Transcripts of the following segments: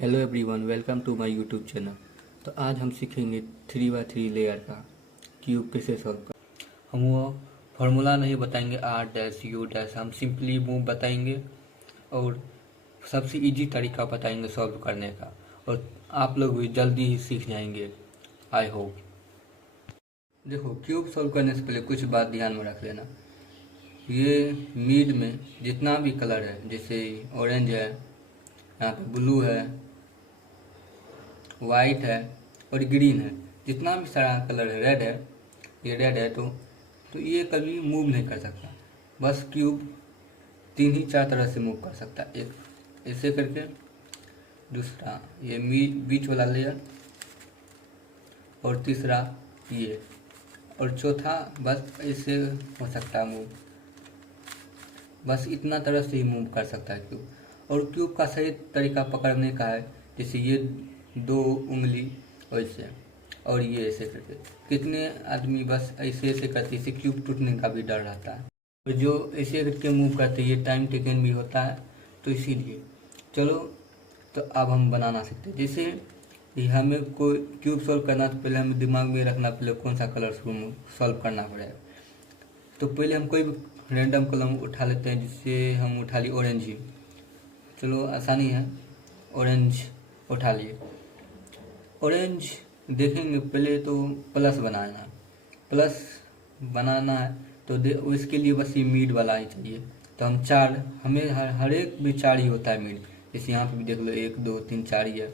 Hello everyone, welcome to my YouTube channel. तो आज हम सीखेंगे 3x3 लेयर का क्यूब कैसे सॉल्व कर। हम वो फार्मूला नहीं बताएंगे आर डैश यू डैश, हम सिंपली मूव बताएंगे और सबसे इजी तरीका बताएंगे सॉल्व करने का, और आप लोग भी जल्दी ही सीख जाएंगे, आई होप। देखो, क्यूब सॉल्व करने से पहले कुछ बात ध्यान में रख लेना। ये मिड में जितना भी कलर है, जैसे ऑरेंज है, यहाँ पे ब्लू है, वाइट है और ग्रीन है, जितना भी सारा कलर है, रेड है, ये रेड है, तो ये कभी मूव नहीं कर सकता। बस क्यूब 3 ही 4 तरह से मूव कर सकता है। एक ऐसे करके, दूसरा ये बीच वाला लेयर, और तीसरा ये, और चौथा बस ऐसे हो सकता है मूव। बस इतना तरह से ही मूव कर सकता है क्यूब। और क्यूब का सही तरीका पकड़ने का है, जैसे ये 2 उंगली वैसे, और ये ऐसे करके। कितने आदमी बस ऐसे ऐसे करते, इससे क्यूब टूटने का भी डर रहता है। तो जो ऐसे करके मूव करते, ये टाइम टेकन भी होता है, तो इसीलिए। चलो, तो अब हम बनाना सीखते हैं। जैसे हमें कोई क्यूब सॉल्व करना, तो पहले हमें दिमाग में रखना, पहले कौन सा कलर सॉल्व करना पड़ेगा। तो पहले हम कोई भी रैंडम कलर उठा लेते हैं, जिससे हम उठा लिए ऑरेंज ही। चलो, आसानी है, ऑरेंज उठा लिए। ऑरेंज देखेंगे, पहले तो प्लस बनाना है, तो इसके लिए बस ये मिड वाला ही चाहिए। तो हम 4, हमें हर एक भी 4 ही होता है मिड। जैसे यहाँ पे भी देख लो, 1 2 3 4 ही है,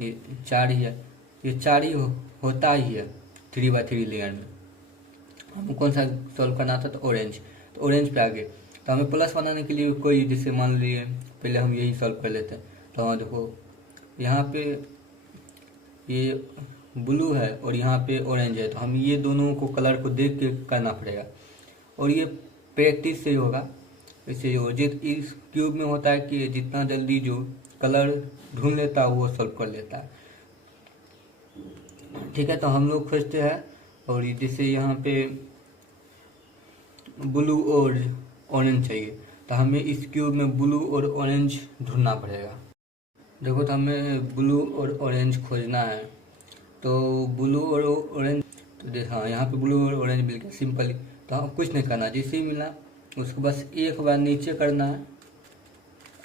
ये 4 ही है, ये 4 ही होता ही है 3x3 लेयर में। हमें कौन सा सॉल्व करना था, तो ऑरेंज पे आ गए। तो हमें प्लस बनाने के लिए कोई, जैसे मान लिए पहले हम यही सॉल्व कर लेते हैं। तो हाँ, देखो यहाँ पे ये ब्लू है और यहाँ पे ऑरेंज है, तो हम ये दोनों को कलर को देख के करना पड़ेगा, और ये प्रैक्टिस से ही होगा। इससे जो इस क्यूब में होता है कि जितना जल्दी जो कलर ढूंढ लेता है वो सॉल्व कर लेता है। ठीक है, तो हम लोग खोजते हैं, और जैसे यहाँ पे ब्लू और ऑरेंज चाहिए, तो हमें इस क्यूब में ब्लू और ऑरेंज ढूंढना पड़ेगा। देखो, तो हमें ब्लू और ऑरेंज खोजना है। तो ब्लू और ऑरेंज, तो देख, हाँ, यहाँ पे ब्लू और ऑरेंज मिल गया सिंपली। तो हम कुछ नहीं करना, जैसे ही मिला उसको बस एक बार नीचे करना है।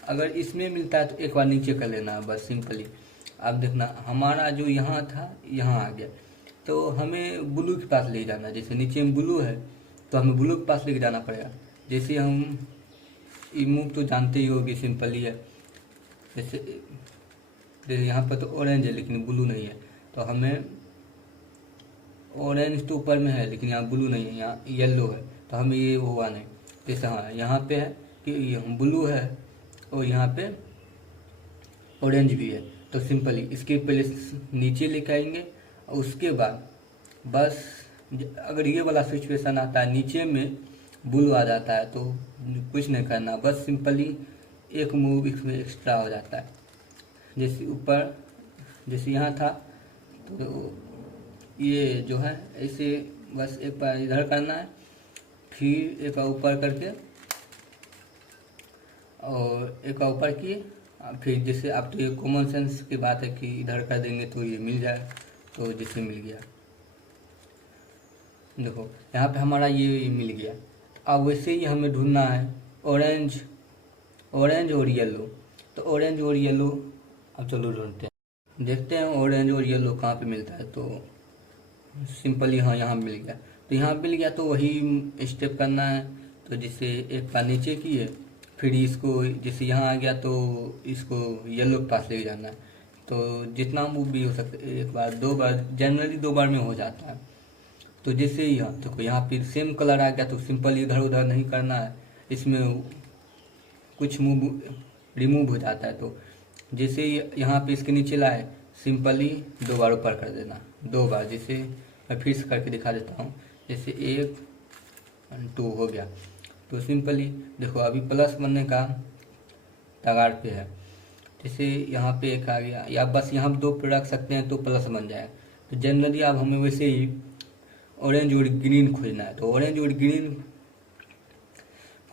अगर इसमें मिलता है तो एक बार नीचे कर लेना है, बस सिंपली। अब देखना, हमारा जो यहाँ था यहाँ आ गया, तो हमें ब्लू के पास ले जाना। जैसे नीचे में ब्लू है, तो हमें ब्लू के पास लेके जाना पड़ेगा। जैसे हम ये मूव तो जानते ही होगी, सिंपली है। जैसे यहाँ पर तो ऑरेंज है लेकिन ब्लू नहीं है, तो हमें ऑरेंज तो ऊपर में है लेकिन यहाँ ब्लू नहीं है, यहाँ येलो है, तो हमें ये हुआ नहीं। जैसे हाँ, यहाँ पे है कि यहाँ ब्लू है और यहाँ पे ऑरेंज भी है, तो सिंपली इसके पहले नीचे लेके आएंगे, और उसके बाद बस अगर ये वाला सिचुएशन आता है, नीचे में ब्लू आ जाता है, तो कुछ नहीं करना, बस सिंपली एक मूव इसमें एक्स्ट्रा हो जाता है। जैसे ऊपर, जैसे यहाँ था, तो ये जो है ऐसे बस एक बार इधर करना है, फिर एक बार ऊपर करके, और एक बार ऊपर किए, फिर जैसे अब तो ये कॉमन सेंस की बात है कि इधर कर देंगे तो ये मिल जाए, तो जैसे मिल गया। देखो, यहाँ पे हमारा ये मिल गया। अब वैसे ही हमें ढूंढना है ऑरेंज और येलो। तो ऑरेंज और येलो, अब चलो ढूंढते हैं, देखते हैं ऑरेंज और येलो कहाँ पे मिलता है। तो सिंपली हाँ, यहाँ मिल गया। तो यहाँ मिल गया, तो वही स्टेप करना है। तो जैसे एक बार नीचे किए, फिर इसको जैसे यहाँ आ गया, तो इसको येलो के पास ले जाना है। तो जितना मूव भी हो सकता है, 1 बार 2 बार, जनरली 2 बार में हो जाता है। तो जैसे ही यहाँ देखो, यहाँ फिर सेम कलर आ गया, तो सिंपल इधर उधर नहीं करना है, इसमें कुछ मूव रिमूव हो जाता है। तो जैसे ही यहाँ पे इसके नीचे लाए, सिंपली 2 बार ऊपर कर देना, 2 बार। जैसे मैं फिर से करके दिखा देता हूँ, जैसे 1 2 हो गया। तो सिंपली देखो, अभी प्लस बनने का तगार पे है। जैसे यहाँ पे 1 आ गया, या बस यहाँ 2 पे रख सकते हैं तो प्लस बन जाएगा। तो जनरली अब हमें वैसे ही ऑरेंज और ग्रीन खोजना है। तो ऑरेंज और ग्रीन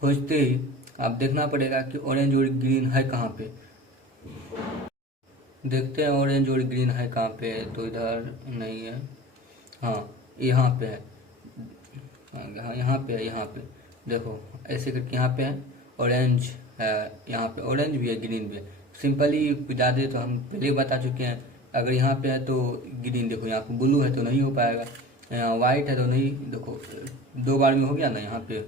खोजते ही आप देखना पड़ेगा कि ऑरेंज और ग्रीन है कहाँ पे। देखते हैं ऑरेंज और ग्रीन है कहाँ पे है, तो इधर नहीं है, हाँ यहाँ पे है, हाँ यहाँ पे है, यहाँ पे देखो ऐसे करके यहाँ पे है ऑरेंज है, यहाँ पे ऑरेंज भी है ग्रीन भी है। सिंपली ज़्यादा तो हम पहले ही बता चुके हैं, अगर यहाँ पे है तो ग्रीन, देखो यहाँ पे ब्लू है तो नहीं हो पाएगा, यहाँ वाइट है तो नहीं, देखो 2 बार में हो गया ना यहाँ पे।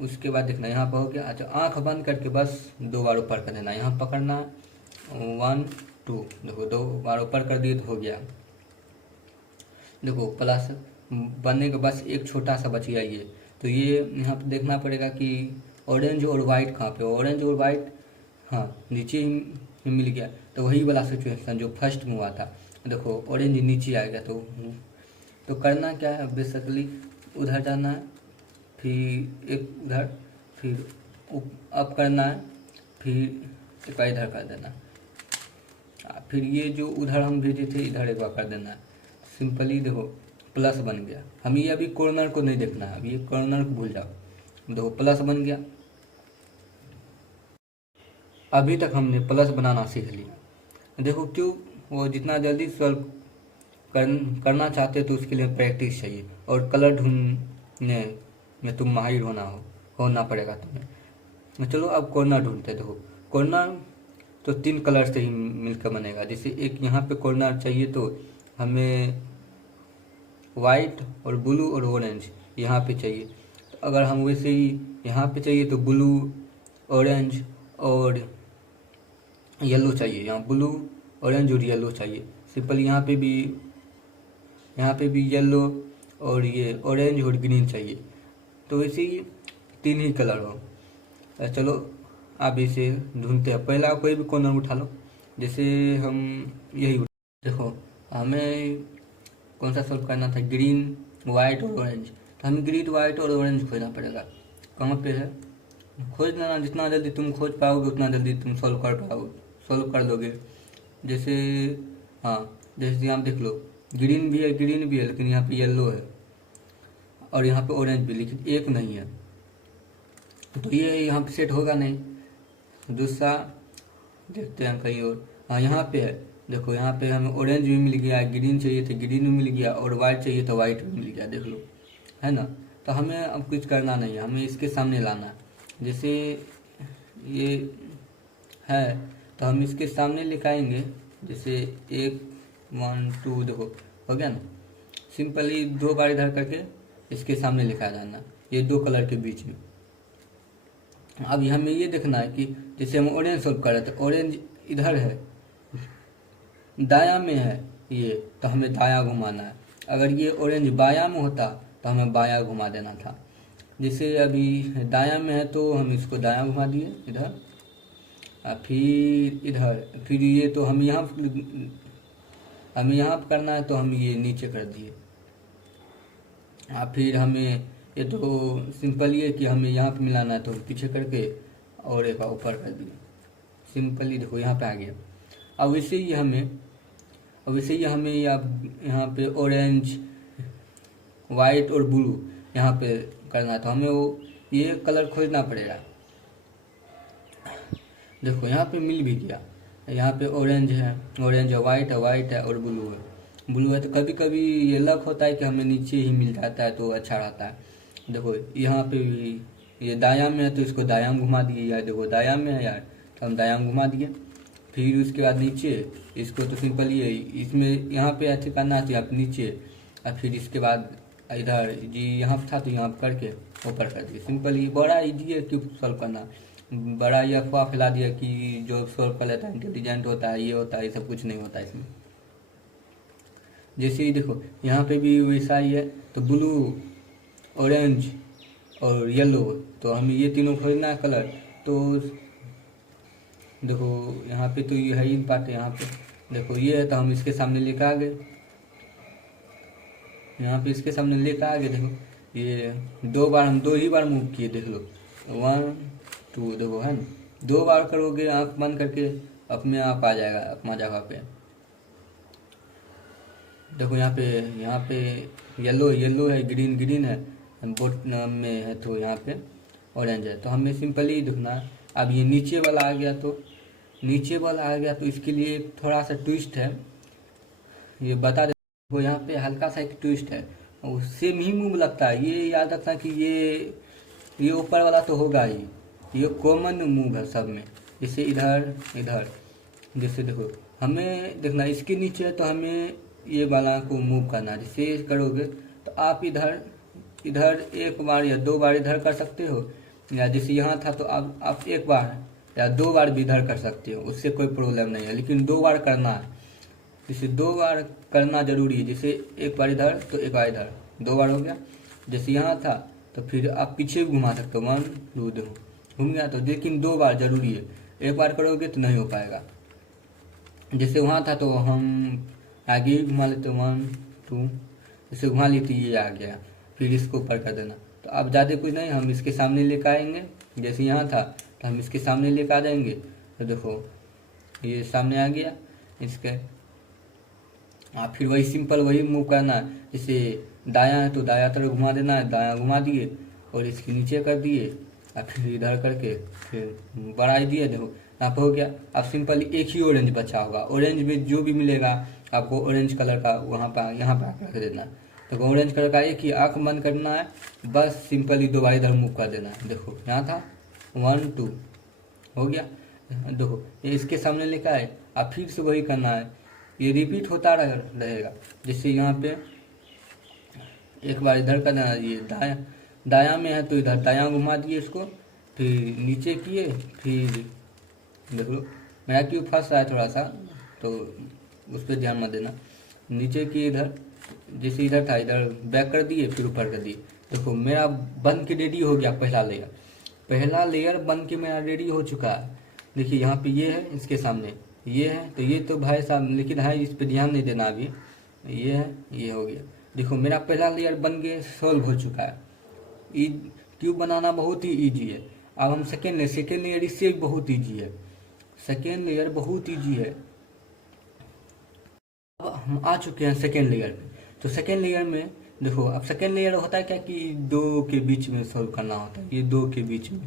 उसके बाद देखना यहाँ पर हो गया। अच्छा आंख बंद करके बस 2 बार ऊपर कर देना, यहाँ पकड़ना 1 2, देखो 2 बार ऊपर कर दिए तो हो गया। देखो प्लस बनने के बस एक छोटा सा बच गया ये, तो ये यहाँ पे देखना पड़ेगा कि ऑरेंज और वाइट कहाँ पे, ऑरेंज और वाइट हाँ नीचे ही मिल गया, तो वही वाला सिचुएशन जो फर्स्ट में हुआ था। देखो ऑरेंज नीचे आ गया, तो करना क्या है बेसिकली, उधर जाना है, फिर एक उधर, फिर अप करना है, फिर एक इधर कर देना, फिर ये जो उधर हम भेजे थे इधर एक बार कर देना है। सिंपली देखो प्लस बन गया। हमें ये अभी कॉर्नर को नहीं देखना है, अभी ये कॉर्नर को भूल जाओ। देखो प्लस बन गया। अभी तक हमने प्लस बनाना सीख लिया। देखो क्यों, वो जितना जल्दी सॉल्व करना चाहते तो उसके लिए प्रैक्टिस चाहिए, और कलर ढूंढने में तुम माहिर होना पड़ेगा तुम्हें। चलो अब कॉर्नर ढूंढते। देखो कॉर्नर तो 3 कलर से ही मिलकर बनेगा। जैसे एक यहाँ पे कॉर्नर चाहिए तो हमें वाइट और ब्लू और ऑरेंज यहाँ पे चाहिए, तो अगर हम वैसे ही यहाँ पे चाहिए तो ब्लू ऑरेंज और येलो चाहिए, यहाँ ब्लू ऑरेंज और येलो चाहिए। सिंपल यहाँ पे भी येलो और ये ऑरेंज और ग्रीन चाहिए, तो वैसे ही 3 ही कलर हो। चलो आप इसे ढूंढते हैं। पहला कोई भी कॉर्नर उठा लो, जैसे हम यही देखो हमें कौन सा सॉल्व करना था, ग्रीन वाइट और ऑरेंज, तो हमें ग्रीन वाइट और ऑरेंज खोजना पड़ेगा। कहाँ पे है खोज लेना, जितना जल्दी तुम खोज पाओगे उतना जल्दी तुम सॉल्व कर लोगे। जैसे हाँ जैसे यहाँ देख लो ग्रीन भी है लेकिन यहाँ पे येलो है, और यहाँ पे ऑरेंज भी, लेकिन एक नहीं है, तो ये यहाँ पे सेट होगा नहीं। दूसरा देखते हैं कहीं और, हाँ यहाँ पे है। देखो यहाँ पे हमें ऑरेंज भी मिल गया, ग्रीन चाहिए तो ग्रीन भी मिल गया, और वाइट चाहिए तो वाइट भी मिल गया, देख लो है ना। तो हमें अब कुछ करना नहीं है, हमें इसके सामने लाना है। जैसे ये है तो हम इसके सामने लिखाएंगे, जैसे 1 1 2, देखो हो गया ना। सिंपली 2 बार इधर करके इसके सामने लिखा जाना, ये 2 कलर के बीच में। अब हमें ये देखना है कि जैसे हम ऑरेंज सॉल्व कर रहे थे, ऑरेंज इधर है, दायां में है ये, तो हमें दायां घुमाना है। अगर ये ऑरेंज बायां में होता तो हमें बायां घुमा देना था। जैसे अभी दायां में है तो हम इसको दायां घुमा दिए इधर, फिर इधर, फिर ये तो हमें यहाँ करना है तो हम ये नीचे कर दिए। फिर हमें ये तो सिंपल ये कि हमें यहाँ पे मिलाना है तो पीछे करके और एक ऊपर कर दिए। सिंपली देखो यहाँ पे आ गया। अब वैसे ही हमें यहाँ पे ऑरेंज वाइट और ब्लू यहाँ पे करना है, तो हमें वो ये कलर खोजना पड़ेगा। देखो यहाँ पे मिल भी गया, यहाँ पे ऑरेंज है, वाइट है और ब्लू है। तो कभी कभी ये लक होता है कि हमें नीचे ही मिल जाता है तो अच्छा रहता है। देखो यहाँ पे भी ये दायां में है तो इसको दायां घुमा दिए, यार देखो दायां में है यार तो हम दायां घुमा दिए। फिर उसके बाद नीचे इसको तो सिंपल ही है, इसमें यहाँ पे अच्छे करना है तो यहाँ पे नीचे, और फिर इसके बाद इधर जी यहाँ पे था तो यहाँ पर करके ऊपर कर दिए। सिंपल ही बड़ा ईजी है क्यों सॉल्व करना, बड़ा ये अफवाह फैला दिया कि जो सॉल्व कर लेता है इंटेलिजेंट होता है, ये होता है, ये सब कुछ नहीं होता इसमें। जैसे ही देखो यहाँ पे भी वैसा ही है, तो ब्लू ऑरेंज और येलो, तो हमें ये तीनों खोजना है कलर। तो देखो यहाँ पे तो ये है ही पार्ट, यहाँ पे देखो ये है तो हम इसके सामने लेकर आ गए, यहाँ पे इसके सामने लेकर आ गए। देखो ये 2 बार हम 2 ही बार मूव किए, देख लो 1 2, देखो है ना। 2 बार करोगे आँख बंद करके अपने आप आ जाएगा अपना जगह पे। देखो यहाँ पे येलो है, ग्रीन है, बोट में है तो यहाँ पे ऑरेंज है, तो हमें सिंपली दिखना है। अब ये नीचे वाला आ गया तो नीचे वाला आ गया तो इसके लिए एक थोड़ा सा ट्विस्ट है, ये बता दे। वो यहाँ पे हल्का सा एक ट्विस्ट है, और सेम ही मूव लगता है। ये याद रखना कि ये ऊपर वाला तो होगा ही, ये कॉमन मूव है सब में। जैसे इधर इधर, जैसे देखो हमें देखना इसके नीचे है तो हमें ये वाला को मूव करना है। जैसे करोगे तो आप इधर इधर एक बार या दो बार इधर कर सकते हो, या जैसे यहाँ था तो आप एक बार या दो बार भी इधर कर सकते हो, उससे कोई प्रॉब्लम नहीं है। लेकिन दो बार करना है, जैसे दो बार करना जरूरी है। जैसे एक बार इधर तो एक बार इधर, दो बार हो गया। जैसे यहाँ था तो फिर आप पीछे भी घुमा सकते हो, 1 2 देखो घूम गया तो, लेकिन दो बार जरूरी है। एक बार करोगे तो नहीं हो पाएगा। जैसे वहाँ था तो हम आगे ही घुमा लेते 1 2, जैसे घुमा ली थी ये आ गया, फिर इसको ऊपर कर देना। तो अब ज़्यादा कुछ नहीं, हम इसके सामने लेकर आएंगे। जैसे यहाँ था तो हम इसके सामने लेकर आ जाएंगे, तो देखो ये सामने आ गया इसके। फिर वही सिंपल वही मूव करना है। जैसे दायां है तो दायां तरफ घुमा देना है, दायां घुमा दिए और इसके नीचे कर दिए, और फिर इधर करके फिर बढ़ाई दिए। देखो यहाँ पर हो गया। अब सिंपल एक ही ऑरेंज बचा होगा, ऑरेंज में जो भी मिलेगा आपको ऑरेंज कलर का वहाँ पर यहाँ पर आकर रख देना। तो ऑरेंज कलर का एक ही आँख बंद करना है, बस सिंपली दो बार इधर मूव कर देना है। देखो यहाँ था 1 2 हो गया। देखो ये इसके सामने लेकर आए, अब फिर से वही करना है, ये रिपीट होता रहेगा। जैसे यहाँ पे एक बार इधर करना है, ये दायां दायां में है तो इधर दायां घुमा दिए इसको, फिर नीचे किए, फिर देख लो मेरा क्यों फंस रहा है थोड़ा सा, तो उस पर ध्यान मत देना। नीचे किए इधर, जैसे इधर था इधर बैक कर दिए, फिर ऊपर कर दिए। देखो मेरा बन के रेडी हो गया पहला लेयर बन के मेरा रेडी हो चुका है। देखिए यहाँ पे ये है, इसके सामने ये है, तो ये तो भाई साहब लेकिन है इस पे ध्यान नहीं देना अभी। ये है, ये हो गया। देखो मेरा पहला लेयर बन के सॉल्व हो चुका है। क्यूब बनाना बहुत ही ईजी है। अब हम सेकेंड लेयर इससे भी बहुत ईजी है, सेकेंड लेयर बहुत ईजी है। अब हम आ चुके हैं सेकेंड लेयर पे। तो सेकेंड लेयर में देखो, अब सेकेंड लेयर होता है क्या कि दो के बीच में सॉल्व करना होता है। ये दो के बीच में,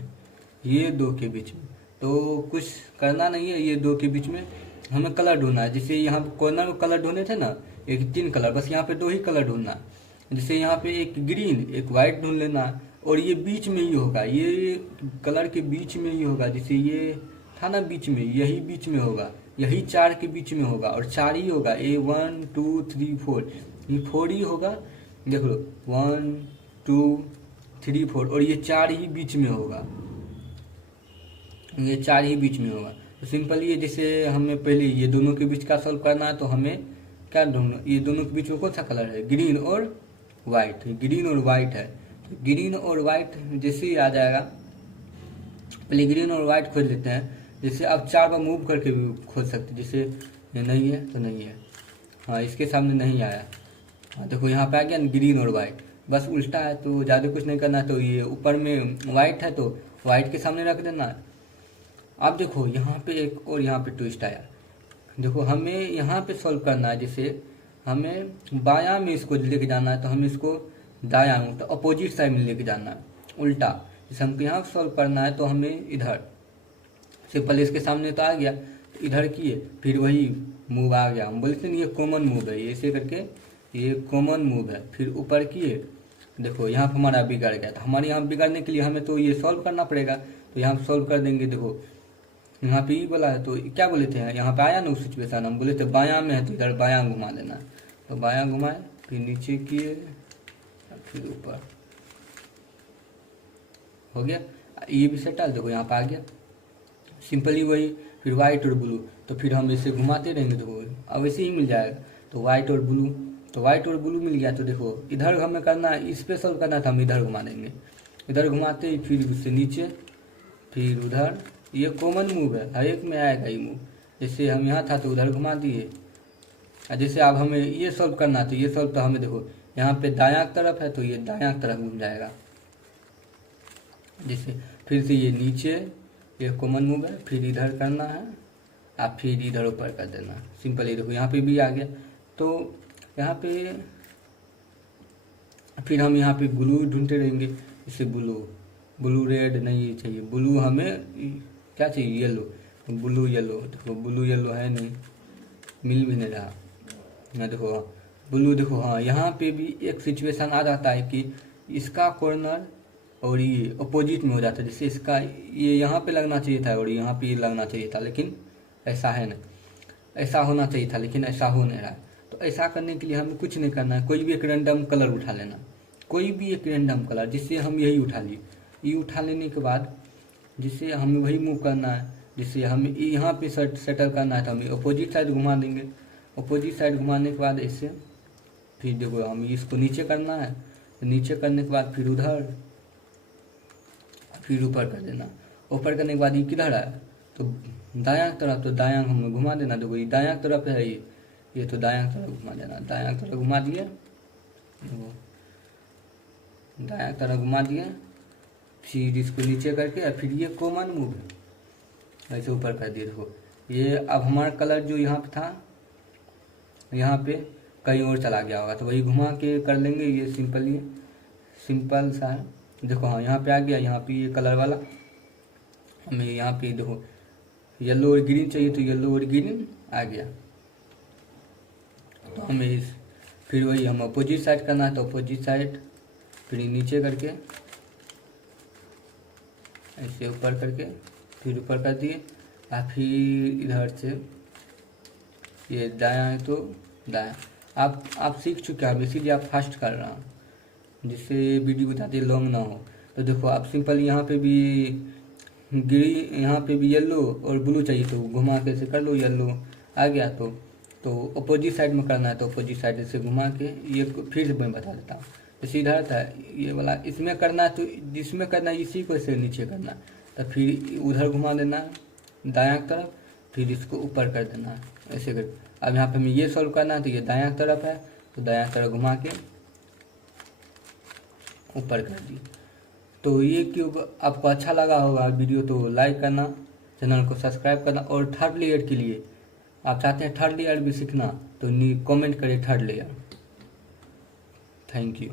ये दो के बीच में, तो कुछ करना नहीं है। ये दो के बीच में हमें कलर ढूंढना है। जैसे यहाँ पे कॉर्नर में कलर ढूंढे थे ना, एक 3 कलर, बस यहाँ पे 2 ही कलर ढूंढना है। जैसे यहाँ पे एक ग्रीन एक वाइट ढूंढ लेना है, और ये बीच में ही होगा, ये कलर के बीच में ही होगा। जैसे ये था ना बीच में, यही बीच में होगा, यही 4 के बीच में होगा, और 4 ही होगा। ए 1 2 3 4, ये 4 ही होगा। देख लो 1 2 3 4, और ये 4 ही बीच में होगा, ये 4 ही बीच में होगा। तो सिंपल ये जैसे हमें पहले ये दोनों के बीच का सॉल्व करना है, तो हमें क्या ढूंढना, ये दोनों के बीच में कौन सा कलर है, ग्रीन और वाइट, ग्रीन और वाइट है। तो ग्रीन और वाइट जैसे ही आ जाएगा, पहले ग्रीन और वाइट खोज लेते हैं। जैसे आप 4 बार मूव करके भी खोज सकते, जैसे ये नहीं है तो नहीं है, हाँ इसके सामने नहीं आया, हाँ देखो यहाँ पे आ गया ग्रीन और वाइट, बस उल्टा है तो ज़्यादा कुछ नहीं करना है। तो ये ऊपर में वाइट है तो वाइट के सामने रख देना है। अब देखो यहाँ पे एक और यहाँ पे ट्विस्ट आया। देखो हमें यहाँ पे सॉल्व करना है, जैसे हमें बायां में इसको लेके जाना है, तो हमें इसको दायां में तो अपोजिट साइड में लेके जाना है, उल्टा। जैसे हमको यहाँ सॉल्व करना है तो हमें इधर सिंपल इसके सामने तो आ गया, तो इधर किए, फिर वही मूव आ गया। हम बोलते हैं ये कॉमन मूव है, ये ऐसे करके ये कॉमन मूव है। फिर ऊपर किए, देखो यहाँ पर हमारा बिगड़ गया, तो हमारे यहाँ बिगड़ने के लिए हमें तो ये सॉल्व करना पड़ेगा, तो यहाँ सॉल्व कर देंगे। देखो यहाँ पे ई बोला है तो क्या बोले थे, यहाँ पे आया ना उस सिचुएशन, हम बोले थे बायां में है तो इधर बायां घुमा देना, तो बायां घुमाए, फिर नीचे किए, फिर ऊपर हो गया। ये भी सेटल, देखो यहाँ पे आ गया सिंपली वही। फिर वाइट और ब्लू, तो फिर हम इसे घुमाते रहेंगे, देखो अब ऐसे ही मिल जाएगा। तो वाइट और ब्लू, तो वाइट और ब्लू मिल गया। तो देखो इधर हमें करना है, इस पे सॉल्व करना था, हम इधर घुमा देंगे, इधर घुमाते ही फिर उससे नीचे, फिर उधर। ये कॉमन मूव है, हर एक में आएगा ये मूव। जैसे हम यहाँ था तो उधर घुमा दिए। जैसे अब हमें ये सॉल्व करना, तो ये सॉल्व तो हमें देखो यहाँ पे दायां तरफ है तो ये दायां तरफ घूम जाएगा। जैसे फिर से ये नीचे, ये कॉमन मूव है, फिर इधर करना है, आप फिर इधर ऊपर कर देना, सिंपल। ये देखो यहाँ पे भी आ गया। तो यहाँ पे फिर हम यहाँ पे ब्लू ढूंढते रहेंगे, जैसे ब्लू रेड नहीं चाहिए, ब्लू हमें क्या चाहिए, येलो। ब्लू येलो, देखो ब्लू येलो है नहीं, मिल भी नहीं रहा। यहाँ देखो ब्लू, देखो हाँ यहाँ पे भी एक सिचुएशन आ जाता है कि इसका कॉर्नर और ये अपोजिट में हो जाता है। जैसे इसका ये यहाँ पे लगना चाहिए था और यहाँ पे ये लगना चाहिए था, लेकिन ऐसा है नहीं, ऐसा होना चाहिए था लेकिन ऐसा हो नहीं रहा है। तो ऐसा करने के लिए हमें कुछ नहीं करना है, कोई भी एक रैंडम कलर उठा लेना, कोई भी एक रैंडम कलर, जिससे हम यही उठा लिए। ये उठा लेने के बाद जिससे हमें वही मूव करना है, जिससे हमें यहाँ पे सेटल करना है तो हमें अपोजिट साइड घुमा देंगे। अपोजिट साइड घुमाने के बाद ऐसे फिर देखो हमें इसको नीचे करना है, नीचे करने के बाद फिर उधर, फिर ऊपर कर देना। ऊपर करने के बाद ये किधर है तो दायां तरफ, तो दायां हमें घुमा देना। देखो ये दायां तरफ है, ये तो दायां तरफ घुमा देना। दायां तरफ घुमा दिए, दायां तरफ घुमा दिए, फिर इसको नीचे करके फिर ये कॉमन मूव है, ऐसे ऊपर कर दिए। देखो ये अब हमारा कलर जो यहाँ पे था, यहाँ पे कहीं और चला गया होगा, तो वही घुमा के कर लेंगे। ये सिंपल सा है। देखो हाँ यहाँ पे आ गया, यहाँ पे ये कलर वाला हमें यहाँ पे देखो येलो और ग्रीन चाहिए, तो येलो और ग्रीन आ गया। तो हमें फिर वही हम अपोजिट साइड करना है, तो अपोजिट साइड फिर नीचे करके ऐसे ऊपर करके फिर ऊपर कर दिए। और फिर इधर से ये दायां है तो दायां। आप सीख चुके हैं, इसीलिए आप फास्ट कर रहा हूँ, जिससे वीडियो ज़्यादा लॉन्ग ना हो। तो देखो आप सिंपल यहाँ पे भी ग्रीन, यहाँ पे भी येलो और ब्लू चाहिए, तो घुमा के से कर लो। येलो आ गया तो अपोजिट साइड में करना है, तो अपोजिट साइड से घुमा के ये फिर से मैं बता देता हूँ। जैसे इधर था ये वाला, इसमें करना है तो जिसमें करना है इसी को से नीचे करना है, तो फिर उधर घुमा देना है दायां तरफ, फिर इसको ऊपर कर देना है ऐसे कर। अब यहाँ पे हमें ये सॉल्व करना है, तो ये दायां तरफ है, तो दायां तरफ घुमा के ऊपर कर दी। तो ये क्यूब आपको अच्छा लगा होगा वीडियो, तो लाइक करना, चैनल को सब्सक्राइब करना। और थर्ड लेयर के लिए आप चाहते हैं थर्ड लेयर भी सीखना, तो कमेंट करें थर्ड लेयर। Thank you.